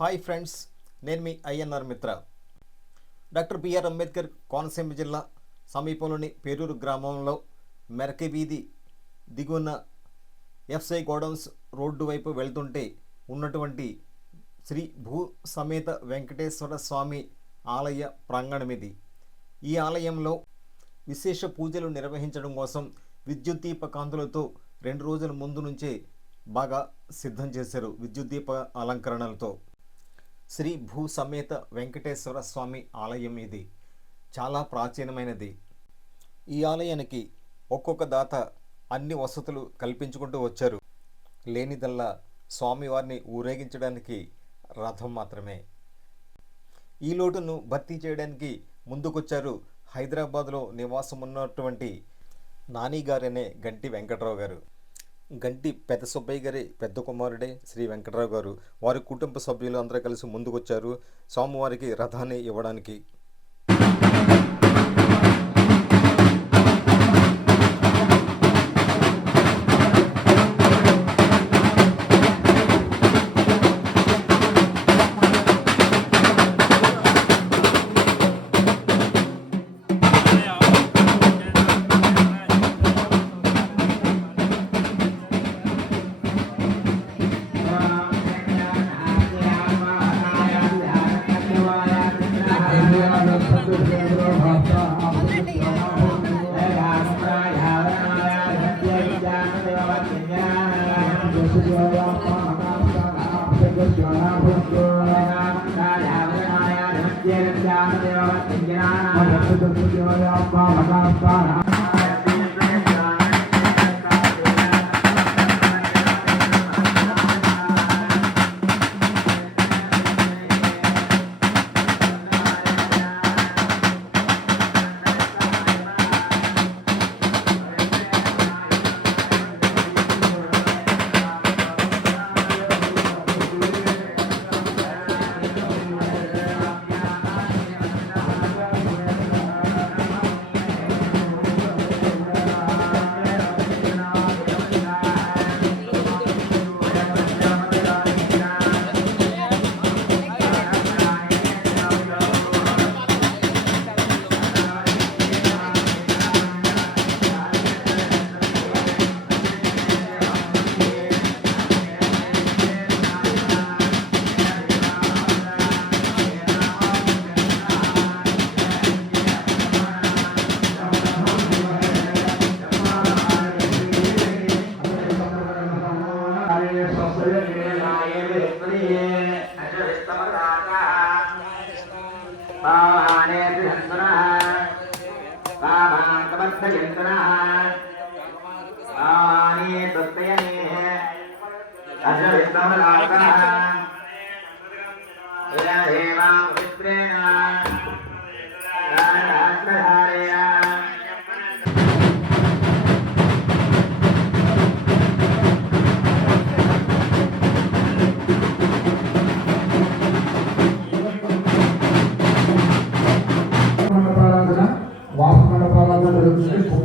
Hi friends, నేను మీ INR మిత్ర. Doctor BR Ambedkar Konaseema జిల్లా సమీపంలోని పేరూరు గ్రామంలో మెరక వీధి దిగువన ఎఫ్సై గోడౌన్స్ రోడ్డు వైపు వెళ్తుంటే ఉన్నటువంటి శ్రీ భూ సమేత వెంకటేశ్వర స్వామి ఆలయ ప్రాంగణం ఇది. ఈ ఆలయంలో విశేష పూజలు నిర్వహించడం కోసం విద్యుత్ దీప కాంతులతో 2 రోజుల ముందు నుంచే బాగా సిద్ధం చేశారు. విద్యుత్ దీప అలంకరణలతో శ్రీ భూ సమేత వెంకటేశ్వర స్వామి ఆలయం ఇది చాలా ప్రాచీనమైనది. ఈ ఆలయానికి ఒక్కొక్క దాత అన్ని వసతులు కల్పించుకుంటూ వచ్చారు. లేనిదల్లా స్వామివారిని ఊరేగించడానికి రథం మాత్రమే. ఈ లోటును భర్తీ చేయడానికి ముందుకొచ్చారు హైదరాబాద్లో నివాసం ఉన్నటువంటి నానిగారనే గంటి వెంకట్రావు గారు. గంటి పెద్ద సుబ్బయ్య గారి పెద్ద కుమారుడే శ్రీ వెంకట్రావు గారు. వారి కుటుంబ సభ్యులు అందరూ కలిసి ముందుకొచ్చారు స్వామివారికి రథాన్ని ఇవ్వడానికి.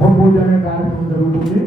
కుంభపూజ అనే కార్యక్రమం జరుగుతుంది.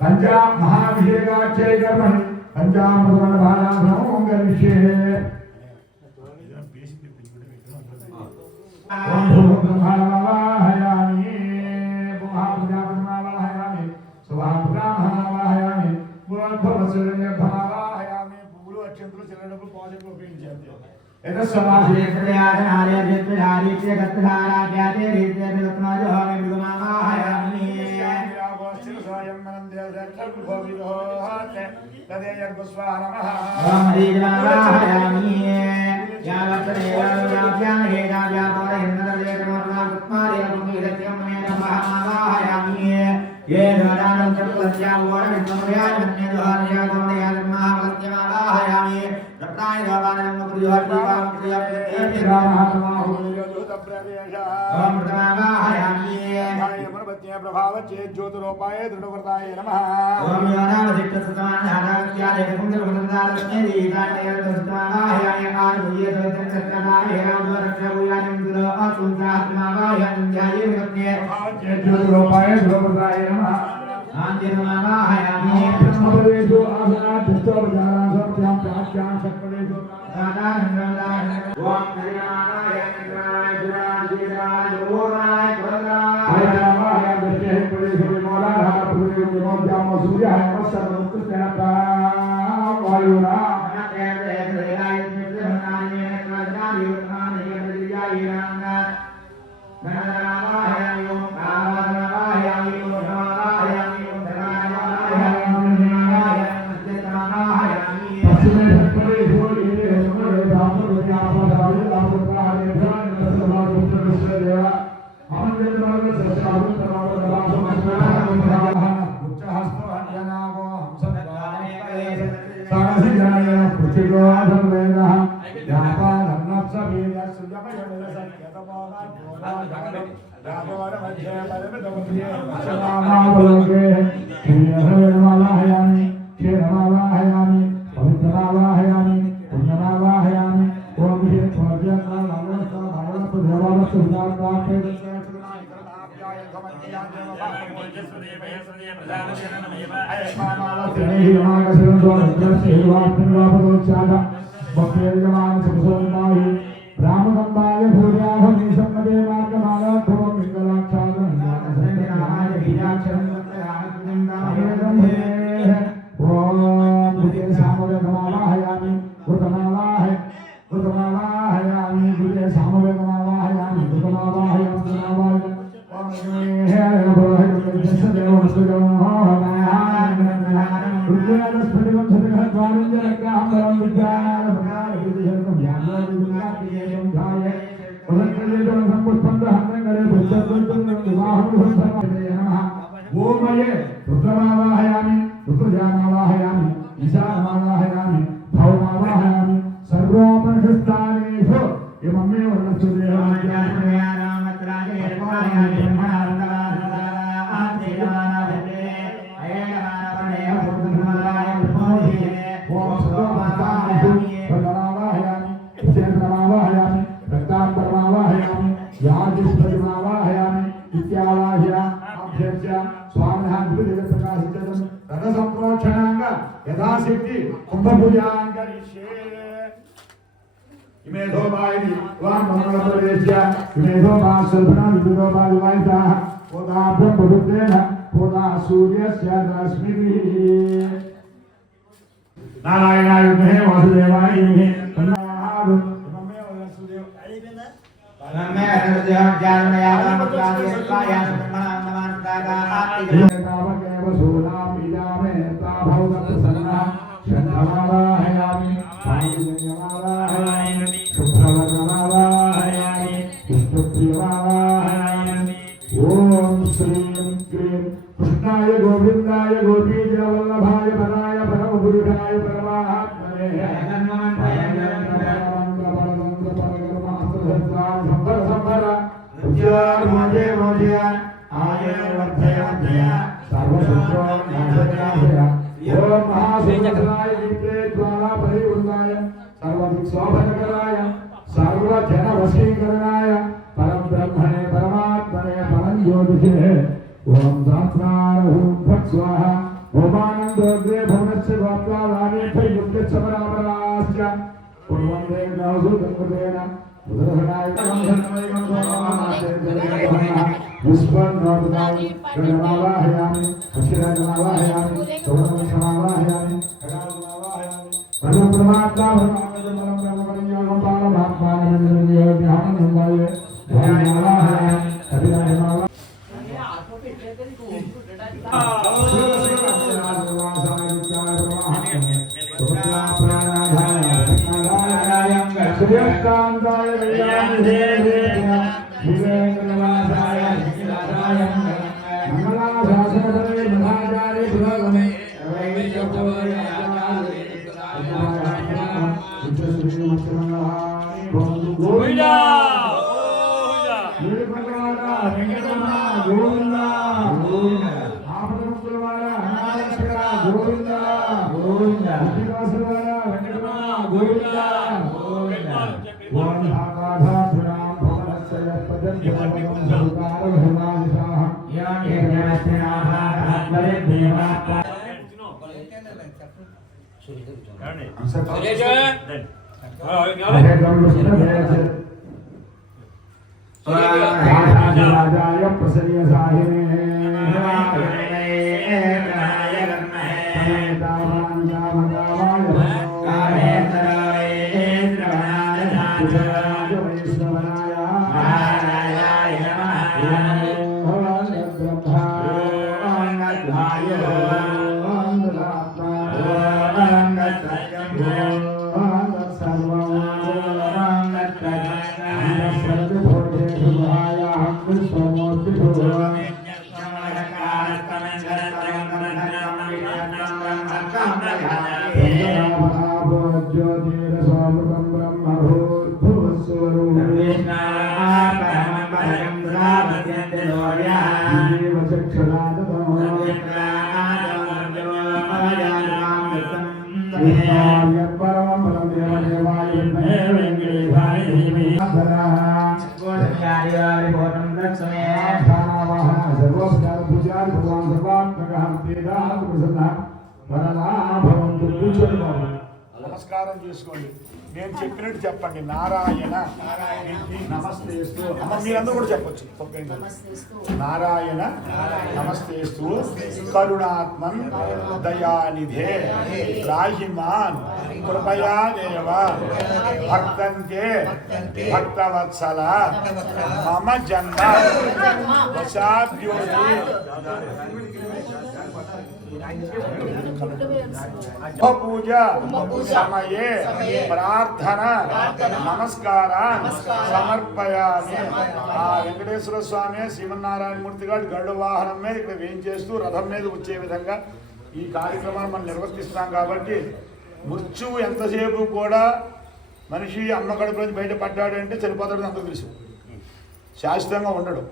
పంచామహాభిషేకాక్షయ కర్మణి పంచామృతమండపారాధనం గరిష్యే. ఓం భూబ్రహ్మణవాహయామి భూహాభుజాభరణవాహయామి శుభాభుజాభరణవాహయామి భూర్భవసురణ్యభరణవాహయామి. పువ్వులు, అక్షంతులు, చిల్లడలు, పాజకులు ఉపయోగించాలి. प्रभावचे ज्योतिरूपाय दृढव्रताय नमः। ओम योनावधिष्ठ सुतमानानात्याय कुंडलकुंडलालक्ष्मी दीकाण्डे तस्मानाय आनुये तत्सत्तनाय रामरक्षभूयानिं दुरो असुंसात्मावाय अन्याये विरत्ये प्रभावचे ज्योतिरूपाय दृढव्रताय नमः। आंजनमावाय आमि ब्रह्मदेशो आसना दृष्टोपचारां सत्यां प्राच्यां सक्पदेशो सादानंदाय ओम हरिनामाय इंद्राय दुराजीराय ओराय भद्राय आयनामाय दृष्टे पदेशो विमोलानाः पुरुषो विमोद्यामो सूर्याय मत्सर्वमुत्तस्तेनता वायुना रामगंबाय भूर्याभि सम्मदे मार्गमाला भुवं पिंगलाक्षादं नागसंगनाय बीजाक्षरं ओम बुद्धे सामवेदमावाहयामि कृतमावाहयामि बुद्धे सामवेदमावाहयामि कृतमावाहयामि ओम हे भवहि जसदेव वस्तुजं रुद्रनाथस्फटिकं सदघद्वारिञ्जनग्राहं विद्यानाय भगाय विद्यं याज्ञाविद्यापियं ध्याय उदक्कलेदं संपुष्पन्दहंगरे बुद्धद्वैतं विवाहं समर्पयामि नमः ओमये रुद्रमावाहयामि रुद्रजामावाहयामि ईशानमावाहयामि भवमावाहयामि सर्वोपनिषत्स्थानेषु इममे वर्णस्तुदेवाज्ञानया रामत्रागे वायानि ब्रह्मानन्दराधरा आत्मेयमानाभते अयेनमानपणेय बुद्धमालाय ब्रह्मोधिये ओम सर्वोपनिषत्स्थानेषु प्रथमावाहयामि विशेषमावाहयामि रक्तांबरमावाहयामि याजिष्ठमावाहयामि इत्यावाह्य अभ्यर्च्य स्वामिनः गुरुजगत्प्रकाशितं रथसंप्रोक्षणांग यथाशक्ति कुंभपूजां करिष्ये इमेधो बायि वां मंगलप्रवेश्य इमेधो बासल्पना विदुरो बालवाइताः पोता ब्रह्मपुत्रेण पोता सूर्यस्य रश्मिभिः नारायणाय विद्महे वासुदेवाय धीमहि तन्नो इममे वसुदेव नमे हृदयं ज्ञानमया रामत्रागे स्वाया ब्रह्मणानन्दमानन्दागा आत्मिक तावकेव सूनामिदामे ताभौतप्रसन्ना शन्धमावाहयामि स्वामिजन्यमावाहयामि शुभ्रवर्णमावाहयामि विष्णुप्रियमावाहयामि ॐ श्रीं क्लीं कृष्णाय गोविन्दाय गोपीजनवल्लभाय पराय परमपुरुषाय परमात्मने महासुंदराय विद्ये ज्वाला परिवृताय सर्वदिक्शोभनकराय सर्वजनवशीकरणाय परम ब्रह्मणे परमात्मने परम ज्योतिषे ओम दात्रारहुं फट् स्वाहा ओमानन्दोग्रे भवनस्य गोत्वा रामेभ्य युक्तस्य परापराश्च पूर्वन्दे ग्रासुतङ्कृतेन उदरहणाय ब्रह्मणमयं सोमानाथेन विस्पन्नोदनाय गणमावाहयामि अक्षराजमावाहयामि सौरमक्षमावाहयामि खगाजमावाहयामि परमप्रमात्मा परमब्रह्मपरियोगं पारमात्मानन्दयोग्यहमनन्दाय धर्ममावाहयामि अभिराजमावाहयामि सूर्यकान्ताय वीरेन्द्रवासाय मंगलाशासनपरे मधाचार्य पुरागमे గోవిందా వెంకటరమణ గోవిందా ఆపదముక్తుల వాడ అనాథరక్షక గోవిందా గోవిందా శ్రీనివాసుల వాడ వెంకటరమణ గోవిందా గోవిందా ఓం ఆకాశాధునాం భవనస్య పదంజలం సుకార భవానిసాః యాని జ్ఞానాః దేవాః రాజాయ ప్రసన్న సాహినే నమస్కారం చేసుకోండి. నేను చెప్పినట్టు చెప్పండి. నారాయణ నమస్తేస్తు. మీరందరూ కూడా చెప్పొచ్చు. నారాయణ నమస్తేస్తు కరుణాత్మన్ దయానిధే రాహిమాన్ కృపయా దేవ భక్తంతే భక్తవత్సల మమ జన్మ దశాబ్ద్యోతి పూజ సమయే ప్రార్థన నమస్కారం సమర్పయామి. ఆ వెంకటేశ్వర స్వామి శ్రీమన్నారాయణమూర్తి గారు గరుడ వాహనం మీద ఇక్కడ వేయించేస్తూ రథం మీద వచ్చే విధంగా ఈ కార్యక్రమాన్ని మనం నిర్వర్తిస్తున్నాం. కాబట్టి మృత్యువు ఎంతసేపు కూడా మనిషి అమ్మ కడుపు నుంచి బయటపడ్డాడంటే చనిపోతాడు, అంత తెలుసు, శాశ్వతంగా ఉండడు.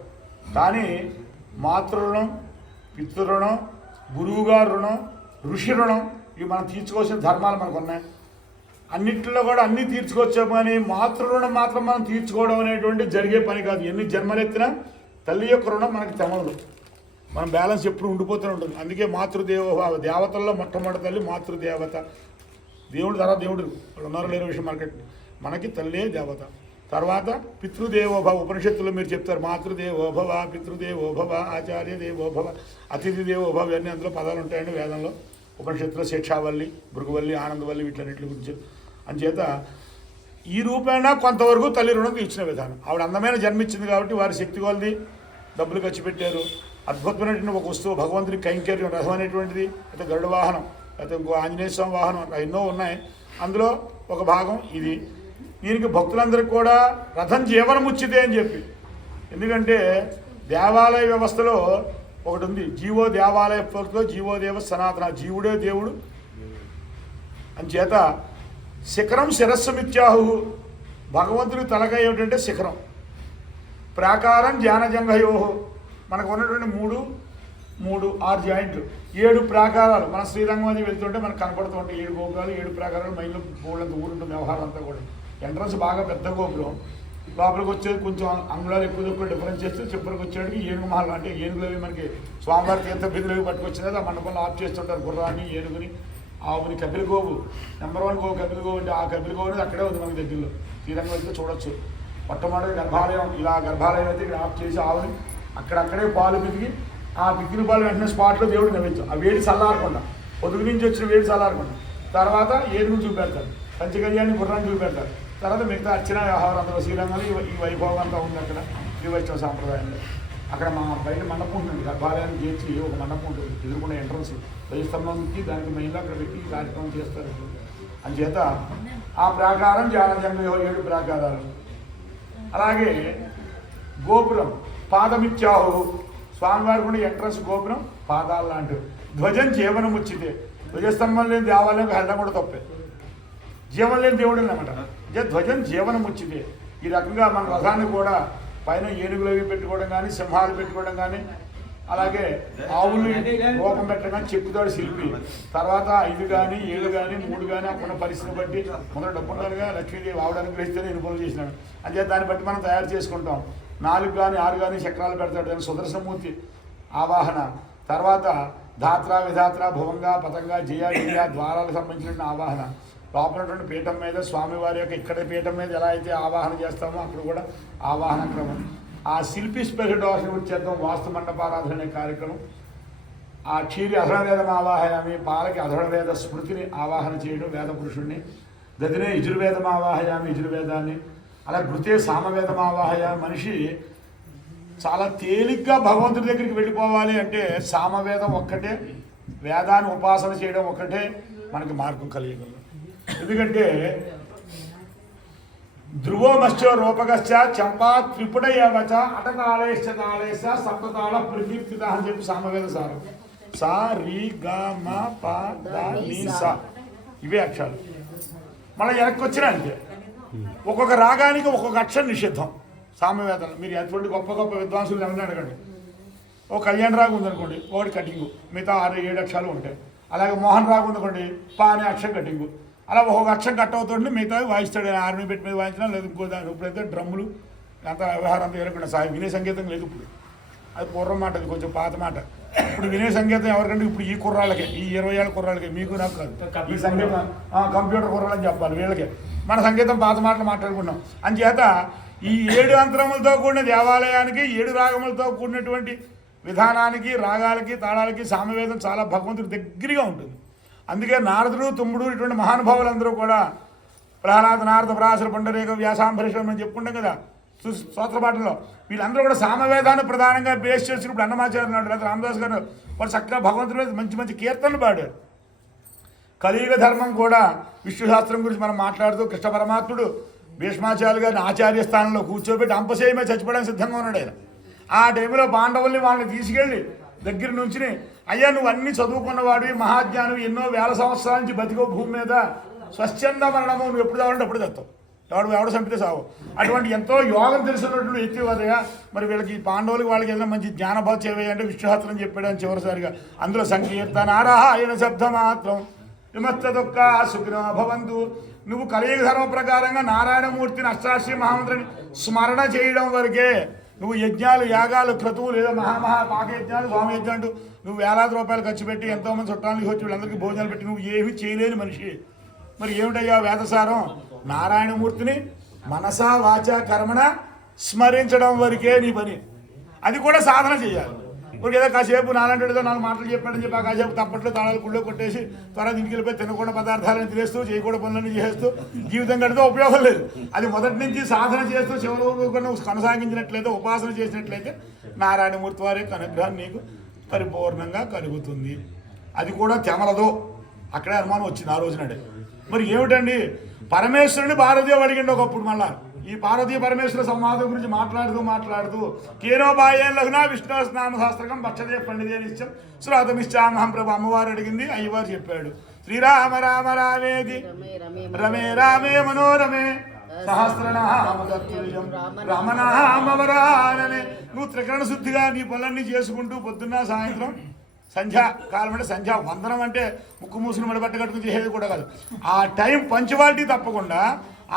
కానీ మాతృ పితృ గురువుగారు రుణం, ఋషి రుణం, ఇవి మనం తీర్చుకోవాల్సిన ధర్మాలు మనకు ఉన్నాయి. అన్నింటిలో కూడా అన్నీ తీర్చుకోవచ్చాము, కానీ మాతృ మాత్రం మనం తీర్చుకోవడం అనేటువంటి జరిగే పని కాదు. ఎన్ని జన్మలెత్తినా తల్లి యొక్క రుణం మనకి తెమలదు. మన బ్యాలెన్స్ ఎప్పుడు ఉండిపోతూనే ఉంటుంది. అందుకే మాతృదేవోభావ, దేవతల్లో మొట్టమొదటి తల్లి మాతృదేవత. దేవుడు తర్వాత దేవుడు ఉన్నారో లేని విషయం మనకి తల్లే దేవత. తర్వాత పితృదేవోభవ, ఉపనిషత్తులో మీరు చెప్తారు మాతృదేవోభవ, పితృదేవోభవ, ఆచార్య దేవోభవ, అతిథి దేవోభవ, ఇవన్నీ అందులో పదాలు ఉంటాయండి వేదంలో. ఉపనిషత్తులో శిక్షావల్లి, భృగువల్లి, ఆనందవల్లి, వీటన్నిటి గురించి. అంచేత ఈ రూపేణా కొంతవరకు తల్లి రుణం తీర్చిన విధానం. ఆవిడ అందమైన జన్మించింది కాబట్టి వారి శక్తి కొలది డబ్బులు ఖర్చు పెట్టారు. అద్భుతమైనటువంటి ఒక వస్తువు భగవంతుడికి కైంకర్యం, రథం అనేటువంటిది, అయితే గరుడ వాహనం, అయితే ఇంకో ఆంజనేయ స్వామి వాహనం, అట్లా ఎన్నో ఉన్నాయి. అందులో ఒక భాగం ఇది. దీనికి భక్తులందరికీ కూడా రథం జీవనముచ్చితే అని చెప్పి, ఎందుకంటే దేవాలయ వ్యవస్థలో ఒకటి ఉంది, జీవో దేవాలయ వ్యవస్థలో జీవోదేవ సనాతన, జీవుడే దేవుడు. అంచేత శిఖరం శిరస్సు మిథ్యాహు, భగవంతుడికి తలకాయ ఏమిటంటే శిఖరం. ప్రాకారం జ్ఞానజంగయో, మనకు ఉన్నటువంటి మూడు 6 జాయింట్లు, 7 ప్రాకారాలు. మన శ్రీరంగం అది వెళ్తుంటే మనకు కనపడుతూ ఉంటాయి 7 గోపురాలు, 7 ప్రాకారాలు. మైల్లో గోళ్ళంత ఊరుంటుంది వ్యవహారం అంతా కూడా. ఎంట్రన్స్ బాగా పెద్ద గోపురం, లోపలికి వచ్చేది కొంచెం అంగుళాలు ఎక్కువ డిఫరెన్స్ చేస్తే చివరికి వచ్చేటికి ఏనుగు మహల్, అంటే ఏనుగులవి మనకి స్వామివారి తీర్థ బిందులవి పట్టుకొచ్చినది. ఆ మండపంలో ఆఫ్ చేస్తుంటారు గుర్రాన్ని, ఏనుగుని, ఆవుని. కపిల గోవు నెంబర్ 1 గోవు కపిల గోవు. అంటే ఆ కపిల గోవు అనేది అక్కడే ఉంది మనకి దగ్గరలో. శ్రీరంగం వెళ్తే చూడొచ్చు. మొట్టమొదటి గర్భాలయం, ఇలా గర్భాలయం అయితే ఇక్కడ ఆఫ్ చేసి ఆవుని అక్కడక్కడే పాలు పితికి, ఆ పితికిన పాలు వెంటనే స్పాట్లో దేవుడు నవ్వించాం. ఆ వేడి చల్లారకుండా, పొదుగు నుంచి వచ్చిన వేడి చల్లారకుండా. తర్వాత ఏనుగుని చూపెడతారు, పంచకళ్యాణి గుర్రాన్ని చూపెడతారు. తర్వాత మిగతా అర్చన వ్యవహారం అంతా శ్రీరంగంలో ఈ వైభవం అంతా ఉంది అక్కడ శ్రీ వైష్ణవ సాంప్రదాయంలో. అక్కడ మా బయట మండపం ఉంటుంది, గర్భాలయాన్ని చేర్చి ఒక మండపం ఉంటుంది, ఎదుర్కొనే ఎంట్రన్స్ స్తంభంకి దానికి మెయిన్లో అక్కడ పెట్టి ఈ కార్యక్రమం చేస్తారు. అందుచేత ఆ ప్రాకారం జ్ఞానజంగయో 7 ప్రాకారాలు. అలాగే గోపురం పాదమిత్యాహు, స్వామివారి కూడా ఎంట్రన్స్ గోపురం పాదాలు లాంటివి. ధ్వజం జీవనముచ్చితే, ధ్వజస్తంభం లేని దేవాలయం వెళ్ళడం కూడా తప్పే. జీవం లేని దేవుడు అన్నమాట. ధ్వజం జీవనం వచ్చింది. ఈ రకంగా మన రథాన్ని కూడా పైన ఏనుగులు అవి పెట్టుకోవడం కానీ, సింహాలు పెట్టుకోవడం కానీ, అలాగే ఆవులు రూపం పెట్టడం కానీ చెప్పుతాడు శిల్పి. తర్వాత 5 కానీ 7 కానీ 3 కానీ అప్పుడున్న పరిస్థితిని బట్టి మొదట డబ్బుండాలిగా లక్ష్మీదేవి ఆవిడ అనుగ్రహిస్తేనే ఎన్నుకోలు చేసినాడు. అంటే దాన్ని బట్టి మనం తయారు చేసుకుంటాం. 4 కానీ 6 కానీ చక్రాలు పెడతాడు. దాని సుదర్శనమూర్తి ఆవాహన. తర్వాత ధాత్ర విధాత్ర భువంగా పతంగా జయ విజయ ద్వారాలకు సంబంధించిన ఆవాహన. లోపలటువంటి పీఠం మీద స్వామివారి యొక్క ఇక్కడ పీఠం మీద ఎలా అయితే ఆవాహన చేస్తామో అక్కడ కూడా ఆవాహన క్రమం. ఆ శిల్పి స్పెషల్ దోషం చేద్దాం వాస్తు మండపారాధన అనే కార్యక్రమం. ఆ క్షీరి అధర్వవేదం ఆవాహయామి, పాలకి అధర్వవేద స్మృతిని ఆవాహన చేయడం వేద పురుషుణ్ణి. గదినే యజుర్వేదం ఆవాహయామి, యజుర్వేదాన్ని. అలా గుర్తే సామవేదం ఆవాహయామి. మనిషి చాలా తేలిగ్గా భగవంతుడి దగ్గరికి వెళ్ళిపోవాలి అంటే సామవేదం ఒక్కటే, వేదాన్ని ఉపాసన చేయడం ఒక్కటే మనకి మార్గం కలిగగలదు. ఎందుకంటే ధ్రువోమశ్చ రూపకశ్చ చంపా త్రిపుడయవచ అటతాళేశ తాళేశ సప్తతాళ ప్రకీర్తిత అని చెప్పి సామవేద సారం. సా రి గ మ ప ద ని స ఇవే అక్షరాలు. మళ్ళీ వెనక్కి వచ్చినా అంతే. ఒక్కొక్క రాగానికి ఒక్కొక్క అక్షరం నిషిద్ధం సామవేదం. మీరు ఎటువంటి గొప్ప గొప్ప విద్వాంసులు ఎవరిని అడగండి. ఒక కళ్యాణ రాగం ఉందనుకోండి, ఒకటి కటింగు, మిగతా 6-7 అక్షరాలు ఉంటాయి. అలాగే మోహన్ రాగం ఉందనుకోండి, పా అనే అక్షరం కటింగు. అలా ఒక్కొక్క అక్షరం కట్ అవుతుంటే మిగతా వాయిస్తాడు. ఆర్మీ పెట్టి మీద వాయించినా లేదు ఇంకో దాని. ఇప్పుడైతే డ్రమ్ములు అంత వ్యవహారం అంతా ఎరకుండా వినే సంగీతం లేదు ఇప్పుడు. అది పూర్వం మాట, అది కొంచెం పాత మాట. ఇప్పుడు వినే సంగీతం ఎవరికంటే ఇప్పుడు ఈ కుర్రాళ్ళకే, ఈ 20 ఏళ్ళ కుర్రాళ్ళకే, మీకు నాకు కాదు. ఈ సంగీతం కంప్యూటర్ కుర్రాళ్ళని చెప్పాలి వీళ్ళకే. మన సంగీతం పాత మాటలు మాట్లాడుకున్నాం. అందుచేత ఈ 7 అంతరములతో కూడిన దేవాలయానికి 7 రాగములతో కూడినటువంటి విధానానికి, రాగాలకి, తాళాలకి సామవేదం చాలా భగవంతుడి దగ్గరగా ఉంటుంది. అందుకే నారదుడు, తుమ్ముడు ఇటువంటి మహానుభావులందరూ కూడా ప్రహ్లాద, నారద, పరాశర, పుండరీక, వ్యాసాంబరీషం అని చెప్పుకుంటాం కదా స్తోత్రపాఠంలో. వీళ్ళందరూ కూడా సామవేదాన్ని ప్రధానంగా బేస్ చేసినప్పుడు అన్నమాచార్య నాడు లేదా రామదాస్ గారు వాళ్ళు చక్కగా భగవంతుడి మీద మంచి మంచి కీర్తనలు పాడారు. కలియుగ ధర్మం కూడా విష్ణుశాస్త్రం గురించి మనం మాట్లాడుతూ కృష్ణ పరమాత్ముడు భీష్మాచార్య గారిని ఆచార్య స్థానంలో కూర్చోబెట్టి అంపశయమే చచ్చిపోవడానికి సిద్ధంగా ఉన్నాడు ఆయన. ఆ టైంలో పాండవుల్ని వాళ్ళని తీసుకెళ్ళి దగ్గర నుంచి, అయ్యా నువ్వు అన్ని చదువుకున్నవాడివి, మహాజ్ఞానివి, ఎన్నో వేల సంవత్సరాల నుంచి బతికో భూమి మీద, స్వచ్ఛంద మరణము నువ్వు ఎప్పుడు కావాలంటే అప్పుడు తెస్తావు, ఎవడు చంపితే సావు. అటువంటి ఎంతో యోగం తెలిసినటువంటి ఎత్తివదగా మరి వీళ్ళకి పాండవులకి వాళ్ళకి ఏదైనా మంచి జ్ఞానభావ చేయాలంటే విష్ణుశాస్త్రం చెప్పాడు అని చివరిసారిగా. అందులో సంకీర్తనారాయణ శబ్ద మాత్రం విమత్త దుఃఖ సుఖినో భవంతు. నువ్వు కలియుగ ధర్మ ప్రకారంగా నారాయణమూర్తిని అష్టాక్షి మహామంత్రిని స్మరణ చేయడం వరకే. నువ్వు యజ్ఞాలు, యాగాలు, క్రతువులు, లేదా పాకయజ్ఞాలు, స్వామి యజ్ఞం అంటూ నువ్వు వేలాది రూపాయలు ఖర్చు పెట్టి ఎంతోమంది చుట్టాలకి వచ్చి వీళ్ళందరికీ భోజనాలు పెట్టి నువ్వు ఏమీ చేయలేని మనిషి. మరి ఏమిటయ్యా వేదసారం? నారాయణమూర్తిని మనసా వాచ కర్మణ స్మరించడం వరకే నీ పని. అది కూడా సాధన చేయాలి. ఏదో కాసేపు నాలంటాడుతో 4 మాటలు చెప్పాడని చెప్పి ఆ కాసేపు తప్పట్లో తాళాలు కుళ్ళో కొట్టేసి త్వరగా ఇంటికి వెళ్ళిపోయి తినకుండా పదార్థాలను తినేస్తూ చేయకూడదు పనులన్నీ చేస్తూ జీవితం గడితే ఉపయోగం లేదు. అది మొదటి నుంచి సాధన చేస్తూ చివరి కొనసాగించినట్లయితే, ఉపాసన చేసినట్లయితే నారాయణమూర్తి వారి యొక్క అనుగ్రహం నీకు పరిపూర్ణంగా కలుగుతుంది. అది కూడా తెమలదో అక్కడే అనుమానం వచ్చింది ఆ రోజునాడే. మరి ఏమిటండి పరమేశ్వరుని భారతీయ అడిగిండి ఒకప్పుడు. మళ్ళా ఈ పార్వతీ పరమేశ్వర సంవాదం గురించి మాట్లాడుతూ కేనోబాయేం లఘునా విష్ణు స్నామశాస్త్రకం భక్షదే పండితే నిత్యం శ్రోతమిశ్చామహం ప్రభు అమ్మవారు అడిగింది, అయ్యవారు చెప్పాడు. శ్రీరామ రామ రామేది రమే రామే మనోరమే సహస్రనామం రామనామవరాననే. నువ్వు త్రికరణ శుద్ధిగా నీ పనులన్నీ చేసుకుంటూ పొద్దున్న సాయంత్రం సంధ్యాకాలం అంటే సంధ్యా వందనం అంటే ముక్కు మూసుకుని మడిబట్ట కట్టుకుని చేసేది కూడా కాదు. ఆ టైం పంచువాలిటీ తప్పకుండా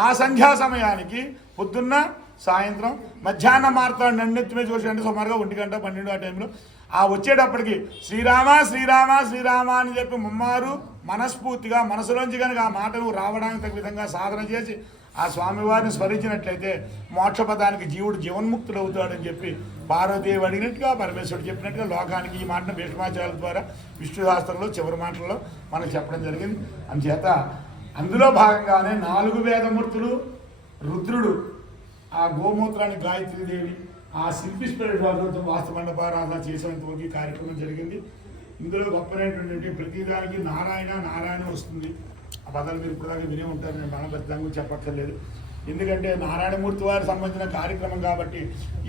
ఆ సంధ్యా సమయానికి పొద్దున్న, సాయంత్రం, మధ్యాహ్నం మారుతాడు నన్నెత్తిమే చూసి అంటే సుమారుగా 1 గంట 12 ఆ టైంలో ఆ వచ్చేటప్పటికి శ్రీరామ శ్రీరామ శ్రీరామ అని చెప్పి ముమ్మారు మనస్ఫూర్తిగా మనసులోంచి కనుక ఆ మాట నువ్వు రావడానికి తగ్గ విధంగా సాధన చేసి ఆ స్వామివారిని స్మరించినట్లయితే మోక్షపదానికి జీవుడు జీవన్ముక్తుడు అవుతాడని చెప్పి పార్వతీదేవి అడిగినట్టుగా పరమేశ్వరుడు చెప్పినట్టుగా లోకానికి ఈ మాటను భీష్మాచార్యుల ద్వారా విష్ణుశాస్త్రంలో చివరి మాటల్లో మనకు చెప్పడం జరిగింది. అందుచేత అందులో భాగంగానే 4 వేదమూర్తులు, రుద్రుడు, ఆ గోమూత్రాన్ని గాయత్రీదేవి, ఆ శిల్పి స్పిరిట్ వాళ్ళతో వాస్తు మండపారాధన చేసేంతవరకు ఈ కార్యక్రమం జరిగింది. ఇందులో గొప్పనైనటువంటి ప్రతిదానికి నారాయణ నారాయణ వస్తుంది. ఆ పదాలు మీరు ఇప్పుడు దాకా వినే ఉంటారు, నేను మన పెద్ద చెప్పక్కర్లేదు. ఎందుకంటే నారాయణమూర్తి వారికి సంబంధించిన కార్యక్రమం కాబట్టి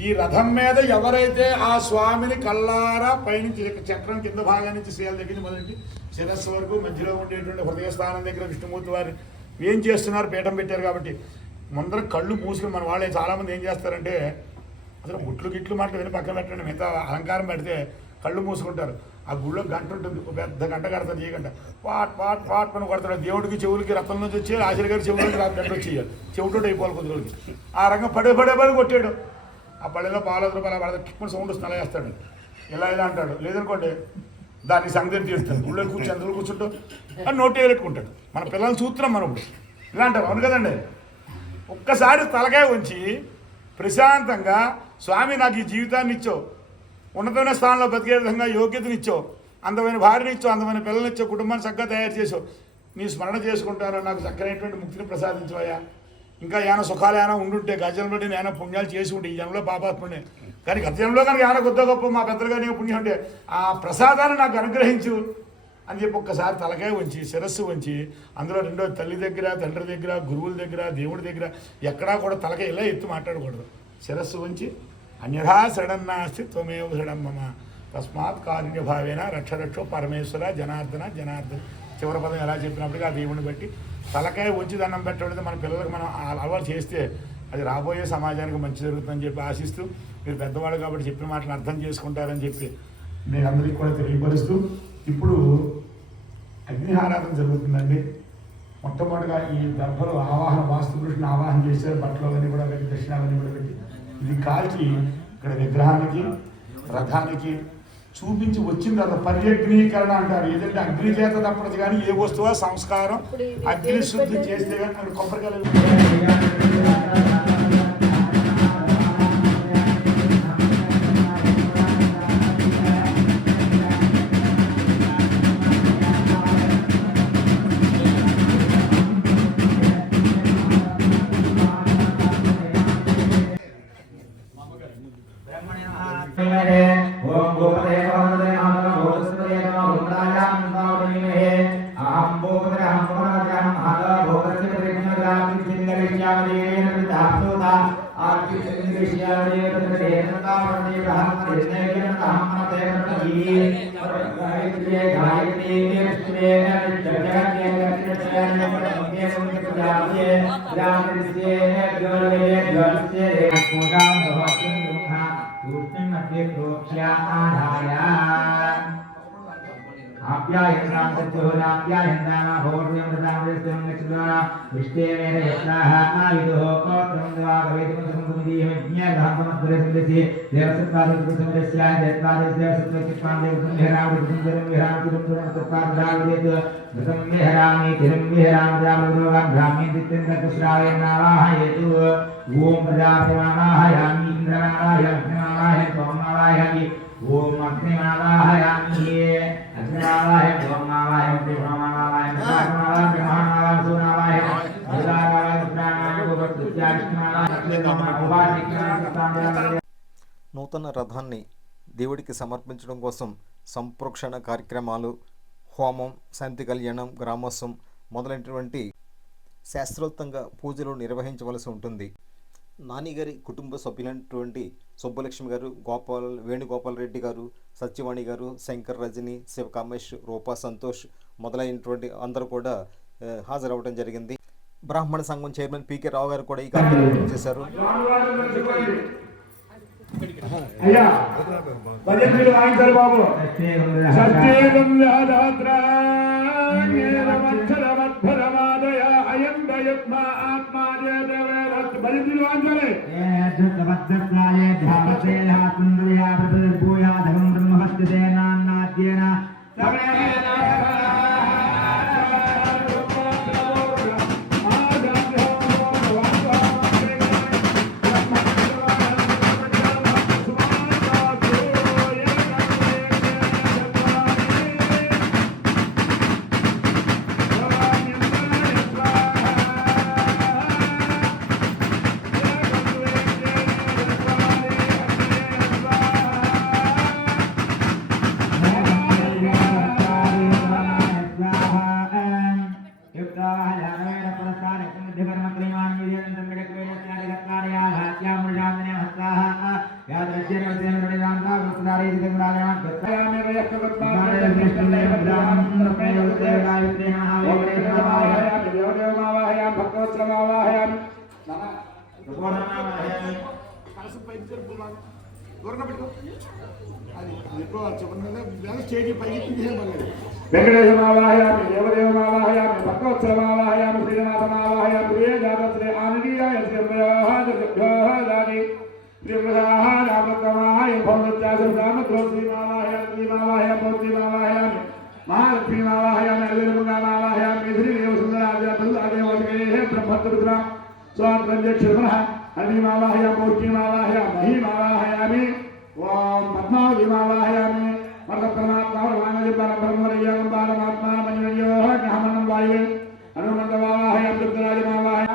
ఈ రథం మీద ఎవరైతే ఆ స్వామిని కల్లారా పైనుంచి చక్రం కింద భాగం నుంచి శ్రీల దగ్గర మొదటి శిరస్సు వరకు మధ్యలో ఉండేటువంటి హృదయ స్థానం దగ్గర విష్ణుమూర్తి వారి ఏం చేస్తున్నారు, పీఠం పెట్టారు కాబట్టి ముందర కళ్ళు మూసుకుని మన వాళ్ళు చాలామంది ఏం చేస్తారంటే అసలు గుట్లు గిట్లు మాటలు విని పక్కన పెట్టండి, మిగతా అలంకారం పెడితే కళ్ళు మూసుకుంటారు. ఆ గుళ్ళో గంట ఉంటుంది, ఒక పెద్ద గంట కడతారు, ఈ గంట పాట్ పాట్ పాట్ పని కొడతాడు. దేవుడికి చెవులకి రక్తం నుంచి వచ్చి ఆశీర్ గారి చెవులకి గంట వచ్చేయాలి, చెవిటోటి అయిపోవాలి కొద్ది రోజులకి. ఆ రంగం పడే కొట్టాడు. ఆ పళ్ళలో పాలు రూపాయలు పడతా కిక్కుని సౌండ్ వస్తుంది, అలా వేస్తాడు, ఇలా అంటాడు. లేదనుకోండి దాన్ని సంగతి తీరుస్తాడు. గుళ్ళో కూర్చొని అందరూ కూర్చుంటాం అని నోటి పెట్టుకుంటాడు. మన పిల్లల్ని చూస్తున్నాం మనం ఇప్పుడు ఇలా అంటారు, అవును కదండి. ఒక్కసారి తలకాయ ఉంచి ప్రశాంతంగా స్వామి నాకు ఈ జీవితాన్ని ఇచ్చావు, ఉన్నతమైన స్థానంలో బతికే విధంగా యోగ్యతనిచ్చావు, అందమైన భార్యనిచ్చావు, అందమైన పిల్లనిచ్చావు, కుటుంబాన్ని చక్కగా తయారు చేసావు, నీ స్మరణ చేసుకుంటాను, నాకు చక్కనైనటువంటి ముక్తిని ప్రసాదించవయ్యా. ఇంకా ఏమైనా సుఖాలు ఏమైనా ఉండుంటే గజంలో నేను ఏమైనా పుణ్యాలు చేసి ఉంటే ఈ జనంలో పాపాత్ముడే, కానీ గత జనంలో కనుక ఏమైనా కొద్ది గొప్ప మా పెద్దలుగా నేను పుణ్యం ఉంటే ఆ ప్రసాదాన్ని నాకు అనుగ్రహించు అని చెప్పి ఒక్కసారి తలకాయ ఉంచి శిరస్సు ఉంచి అందులో రెండో తల్లి దగ్గర, తండ్రి దగ్గర, గురువుల దగ్గర, దేవుడి దగ్గర ఎక్కడా కూడా తలకాయ ఇలా ఎత్తి మాట్లాడకూడదు. శిరస్సు ఉంచి అన్యథా షడన్నాస్తి త్వమేవ షడం మమ తస్మాత్ కారుణ్య భావేన రక్షరక్షో పరమేశ్వర జనార్దన చివరి పదం ఎలా చెప్పినప్పటికీ ఆ దేవుడిని బట్టి తలకాయ ఉంచి దండం పెట్టడం మన పిల్లలకు మనం అలవాటు చేస్తే అది రాబోయే సమాజానికి మంచి జరుగుతుందని చెప్పి ఆశిస్తూ, మీరు పెద్దవాళ్ళు కాబట్టి చెప్పిన మాటలు అర్థం చేసుకుంటారని చెప్పి నేను అందరికీ కూడా తెలియపరుస్తూ, ఇప్పుడు అగ్నిహారాధన జరుగుతుందండి. మొట్టమొదటిగా ఈ దర్భలు ఆవాహన వాస్తు పురుషుని ఆవాహన చేశారు, బట్టలు అవన్నీ కూడా పెట్టి, దక్షిణాలన్నీ కూడా పెట్టి ఇది కాల్చి ఇక్కడ విగ్రహానికి రథానికి చూపించి వచ్చిన తర్వాత పర్యగ్నీకరణ అంటారు. ఏదంటే అగ్ని చేత తప్పదు కానీ ఏ వస్తువు సంస్కారం అగ్ని శుద్ధి చేస్తే కానీ అక్కడ కొబ్బరికాయలు ఓం గోపదే భవదే నమః భూతస్పదే నమః భూతాయాం తావదేమహే అహం భూతరే అహం భవనాజాం మహా భూతస్య ప్రతిజ్ఞామి చిందరిష్యామదేన విధాప్తోదా ఆర్తి చిందరిష్యామదేన తదేనతావదే బ్రహ్మదేన అహమ్మతే ప్రతి గాయత్రీ గాయత్రీ నిష్ఠేన జగతే లక్ష్మేన మధ్యే సంకృత్యాయే రామరిసేన గోలే గోల్సే పూజాం భవతం मध्ये प्रोक्ष्याधाय आप्यायन्नां सत्योराप्यायन्नां भोर्यमृतामृतं नक्षत्रा विष्टेमेन यस्नाः आयुधो कोत्रं द्वागवेदं समुद्रीयज्ञाधामद्वरसन्दसि देवसत्पादसन्दस्याय देवतादेस्य सत्त्वचित्पादेवं विहरामृतं मृतं विहरामि तिरं विहरामजामरोगां भ्राम्ये दित्यन्तश्रावयन्नावाहयतु ओम प्रजापतिमावाहयामि इन्द्रमावाहयामि सोममावाहयामि ओम अग्निमावाहयामि अग्निमावाहयामि सोममावाहयामि ब्रह्ममावाहयामि ब्रह्ममावाहयामि सोममावाहयामि నూతన రథాన్ని దేవుడికి సమర్పించడం కోసం సంప్రోక్షణ కార్యక్రమాలు, హోమం, శాంతి కళ్యాణం, గ్రామోత్సవం మొదలైనటువంటి శాస్త్రోక్తంగా పూజలు నిర్వహించవలసి ఉంటుంది. నానిగారి కుటుంబ సభ్యులైనటువంటి సుబ్బలక్ష్మి గారు, వేణుగోపాల్ రెడ్డి గారు, సత్యవాణి గారు, శంకర్ రజని, శివకామేష్, రూపా సంతోష్ మొదలైనటువంటి అందరూ కూడా హాజరవ్వడం జరిగింది. బ్రాహ్మణ సంఘం చైర్మన్ పీకే రావు గారు కూడా ఈ కార్యక్రమం చేశారు. అయ్యా భజనలు వాయించారు బాబు. సత్యేంద్రమక్షరమద్భరమాదయ అయం దయత్మా ఆత్మాజేదేవేరత్ భజనలు వాయించాలి. భగవత్సమావాహయామి నమ సుపోర్ణమావాహయామి కలసం పైకి జరుపుకున్నాను దూరంగా పెట్టుకో అది ఎక్కువ చెప్పండి స్టేజీ పైకి తీసేం పర్లేదు వెంకటేశమావాహయామి దేవదేవమావాహయామి భగవత్సమావాహయామి శ్రీనాథమావాహయామి ప్రియ జాత శ్రీ ఆనందీయాయ శ్రీ శ్రీమృగాః రామకమాయ భౌమత్యాసమామద్రోశ్రీమావాహయామి శ్రీమావాహయామి భౌత్రీమావాహయామి మహాలక్ష్మీమావాహయామి అలివేలుమంగామావాహయామి శ్రీదేవసుందరాజాదేవాదేవాదేవే బ్రహ్మత్రుద్రా స్వాత్రంజక్షర్మణః అలిమావాహయామి భౌత్రీమావాహయామి మహీమావాహయామి ఓం పద్మావతిమావాహయామి మర్గపరమాత్మావరమానజిబ్బాలం బాలమాత్మా మణిమణ్యోః జ్ఞామన్నం వాయువే హనుమంతమావాహయామి దుర్గరాజమావాహయామి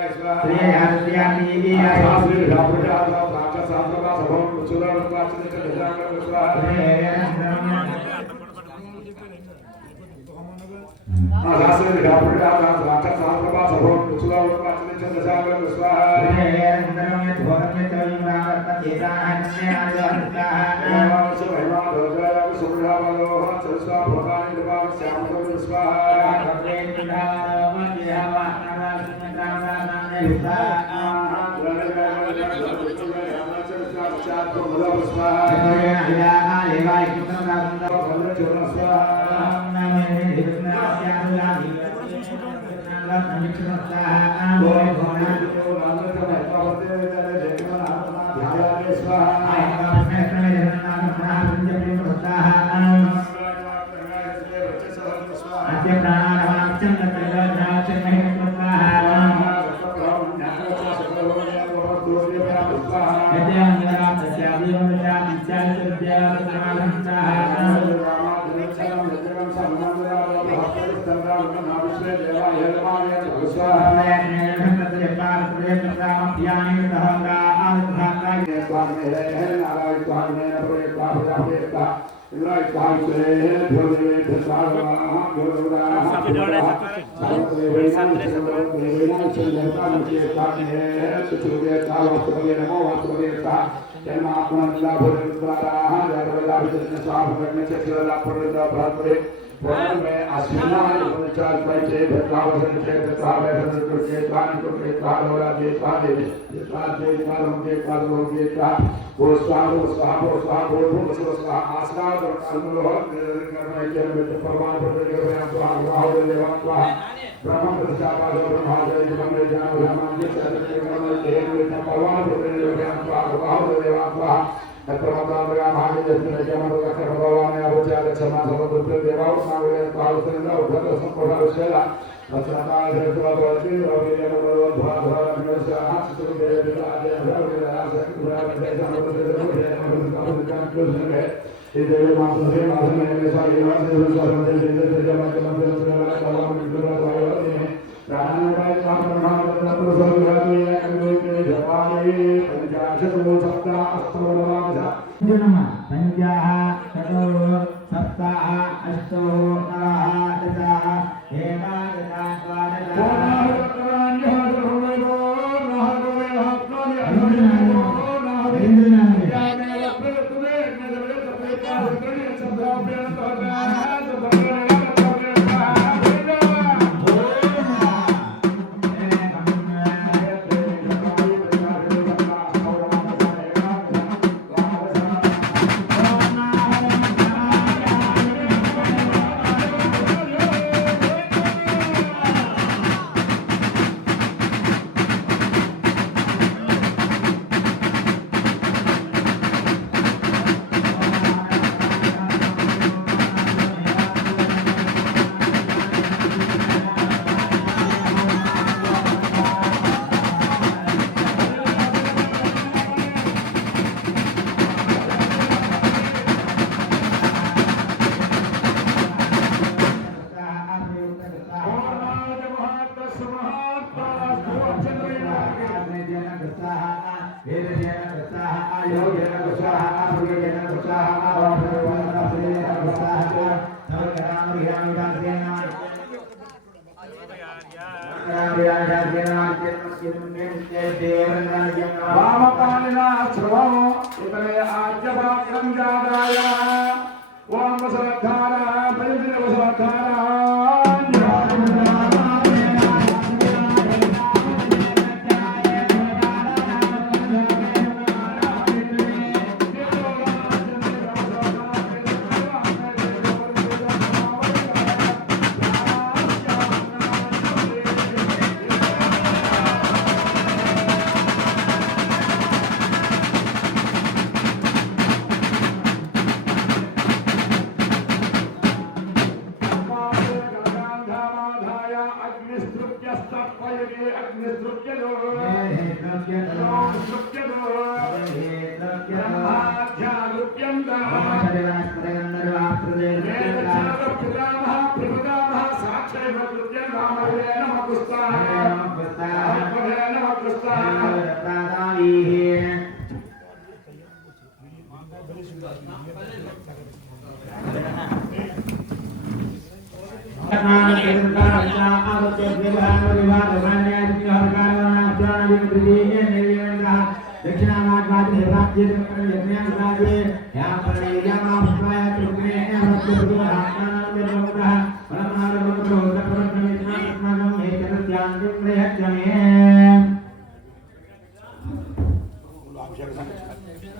Devaaya साक्षर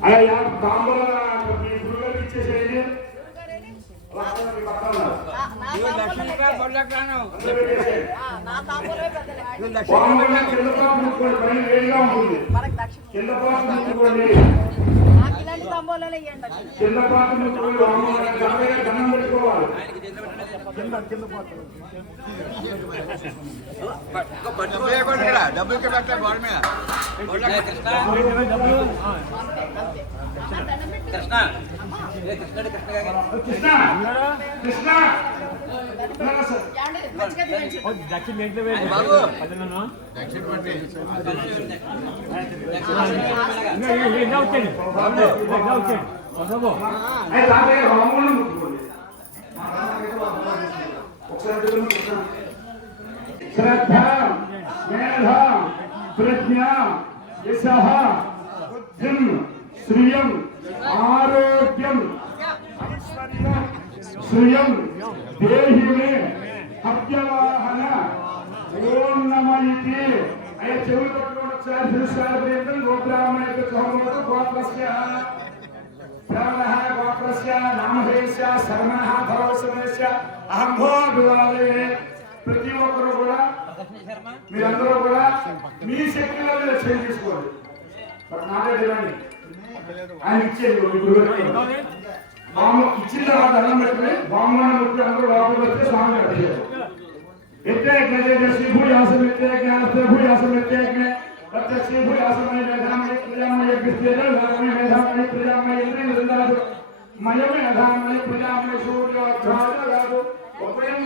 అలా యా తాంబూల గురుగారికి ఇచ్చేసేయండి. కింద పాటు ముట్టుకోండి, కింద పాటు ముట్టుకోండి. దండం పెట్టుకోవాలి. డబ్బులకి పెట్టే గోడ మీద కృష్ణ కృష్ణ శ్రద్ధ మేధ ప్రజ్ఞ యశః బుద్ధిం శ్రియం ఆరోగ్యం ఐశ్వర్యం శ్రియం దేహి మే అభ్యవాహన ఓం నమః ఇతి అయ్యా చెవులు పట్టుకోండి ఒకసారి శ్రీస్కార పర్యంతం గోబ్రాహ్మణ సోమవతు గోత్రస్య బ్రాహ్మణ గోత్రస్య నామధేయస్య శర్మణః భవస్యస్య అహంభో వివాదే. ప్రతి ఒక్కరు కూడా మీరందరూ కూడా మీ శక్తిలో మీరు చేంజ్ చేసుకోండి. నాటేదండి ఆయన ఇచ్చేది బామ్మ ఇచ్చిన తర్వాత అన్నం పెట్టుకుని బామ్మని ముట్టి అందరూ లోపలికి వస్తే స్వామి అడిగారు. శ్రీభూయాసం భూయాసం శ్రీభూయాసమయ మేధామయ ప్రజామయ మేధామయ ప్రజామయ మయమే మేధామయ ప్రజామయ సూర్యోత్సవాలు ఉపయమ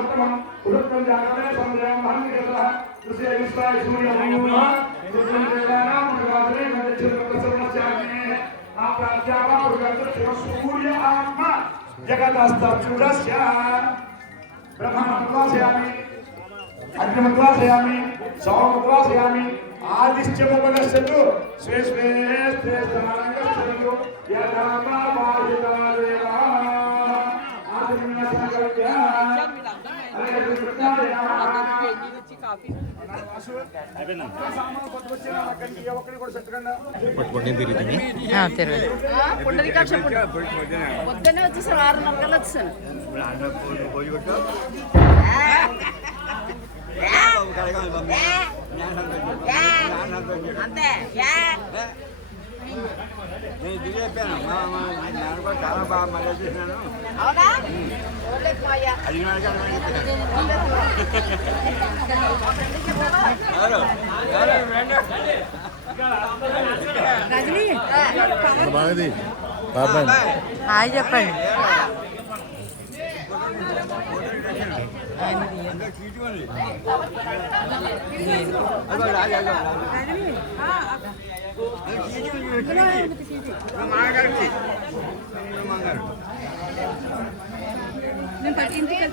ఉత్తమం ఉత్తం జాగరణ సంధ్యాం భాంగికత కృషి విశ్వాయ సూర్యమయూమ సూర్య ఆత్మ జగదస్తూరస్య బ్రహ్మణోద్వాసయామి అగ్నిమోద్వాసయామి సౌమోద్వాసయామి ఆదిశ్చముపగచ్చతు స్వే స్వే స్వే స్థానంగచ్చతు యథామా వాయుతాదేవా ఆదిమిన సంకల్ప్య అరే కృష్ణాయ పొద్దున్నే వచ్చేసాను 6:30 కల్లా వచ్చేసాను. అంతే నేను దిగి చెప్పాను నేను కూడా చాలా బాగా మళ్ళీ చేసినాను. అవునా అడిగినాడు హాయ్ చెప్పండి. నేను పట్టింటికి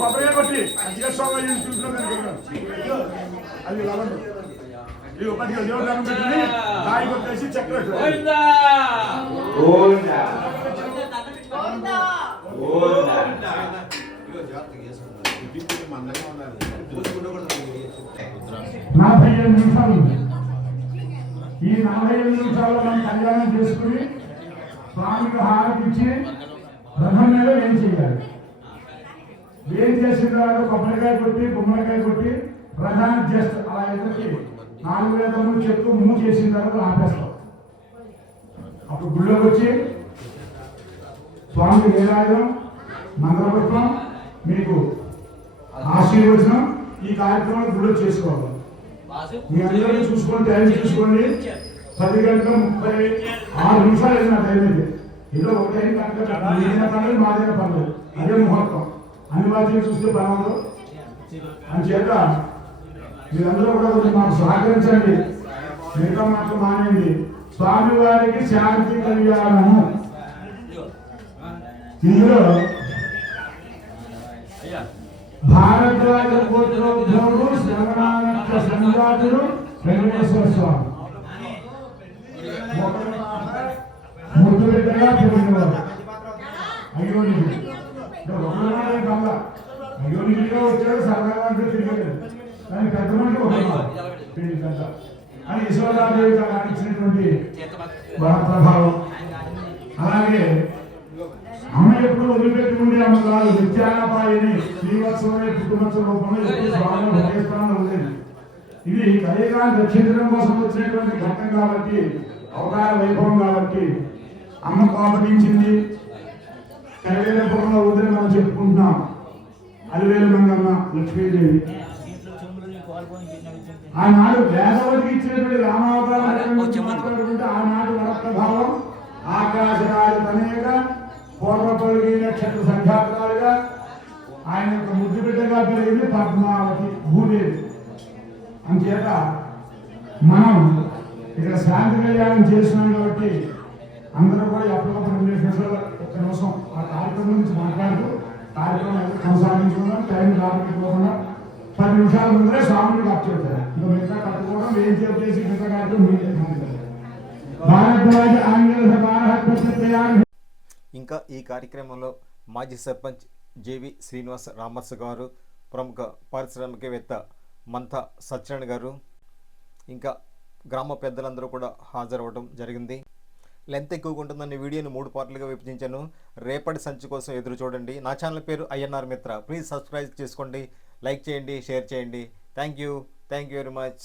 కొబ్బరిగా కొట్టి మంచిగా స్వామి చూసుకున్నాను అది ఈ ఉపతిగా దేవుడు దండం పెట్టుకుని రాయి కొట్టేసి చక్కెర నలభై 45 నిమిషాలు ఈ 45 నిమిషాల్లో మనం కళ్యాణం చేసుకుని స్వామికి హారతి ఇచ్చి రథం మీద ఏం చేయాలి? ఏం చేసిన తర్వాత కొబ్బరికాయ కొట్టి గుమ్మడికాయ కొట్టి రథాన్ని చేస్తారు. అలా ఎదుటి 4 వేదములు చెట్టు మూవ్ చేసిన తర్వాత ఆపేస్తాం. అప్పుడు గుళ్ళోకి వచ్చి స్వామికి వేలాయుధం మంత్రపుష్పం మీకు ఆశీర్వచనం ఈ కార్యక్రమం గుళ్ళో చేసుకోవాలి. మీ అందరినీ చూసుకోండి, టైం చూసుకోండి. 10 గంటల 36 నిమిషాలు అయిన టైం ఇది. ఏదో ఒక టైం కరెక్ట్గా పర్లేదు, మాదైనా పర్లేదు, అదే ముహూర్తం. అనివార్యం చూస్తే పర్వాలేదు. అందుచేత మీరందరూ కూడా కొంచెం మాకు సహకరించండి. మిగతా మాటలు మానేయండి. స్వామి వారికి శాంతి కళ్యాణము. ఇందులో భారద్వాజ గోత్రోద్భవుడు శ్రవణానంద సంజాతుడు వెంకటేశ్వర స్వామి ముద్దు బిడ్డగా పుట్టినవారు. అయోనిజుడు. ఒకళ్ళనే కల్లా అయోనిజుడు ఫ్రీగా వచ్చాడు సరదాగా అంటే తిరిగాడు కానీ పెద్ద మనిషి ఒక పెళ్లికంతా అని యశోదాదేవి గారు ఇచ్చినటువంటి వర ప్రభావం. అలాగే అమ్మ ఎప్పుడు వదిలిపెట్టుకుంటే అమ్మ కాదు నిత్యానపాయని శ్రీవత్సవమే పుట్టుమచ్చ రూపంలో ఎప్పుడు స్వామి ఒకే స్థానంలో ఉండేది. ఇది కలియుగాన్ని రక్షించడం కోసం వచ్చినటువంటి ఘట్టం కాబట్టి అవతార వైభవం కాబట్టి అమ్మ కోపగించింది. కరివేలపురంలో వదిలి మనం చెప్పుకుంటున్నాం. అలివేలు మంగమ్మ లక్ష్మీదేవి ఆనాడు వేదవతికి ఇచ్చినటువంటి రామావతారం మాట్లాడుకుంటే ఆనాడు వర ప్రభావం ఆకాశరాజు అనేక పూర్వపల్లి నక్షత్ర సంఘాతాలుగా ఆయన యొక్క ముద్దు బిడ్డగా పెరిగింది పద్మావతి భూదేవి. అంచేత మనం ఇక్కడ శాంతి కళ్యాణం చేస్తున్నాం కాబట్టి అందరూ కూడా ఎప్పటికప్పుడు 2 నిమిషాలు ఒక్క నిమిషం ఆ కార్యక్రమం నుంచి మాట్లాడుతూ కార్యక్రమం కొనసాగించుకుందాం. టైం రాకపోకుండా 10 నిమిషాల ముందరే స్వామికి అప్పచెప్తారు. ఇంకా మిగతా కట్టుకోవడం ఏం చేసి మిగతా కార్యక్రమం భారద్వాజ ఆంగ్ల భారత. ఇంకా ఈ కార్యక్రమంలో మాజీ సర్పంచ్ జేవి శ్రీనివాస్ రామర్స్ గారు, ప్రముఖ పారిశ్రామికవేత్త మంత సత్యనారాయణ గారు, ఇంకా గ్రామ పెద్దలందరూ కూడా హాజరవ్వడం జరిగింది. లెంత్ ఎక్కువగా ఉంటుందని వీడియోని 3 పార్ట్లుగా విభజించాను. రేపటి సంచి కోసం ఎదురు చూడండి. నా ఛానల్ పేరు ఐఎన్ఆర్ మిత్ర. ప్లీజ్ సబ్స్క్రైబ్ చేసుకోండి, లైక్ చేయండి, షేర్ చేయండి. Thank you very much.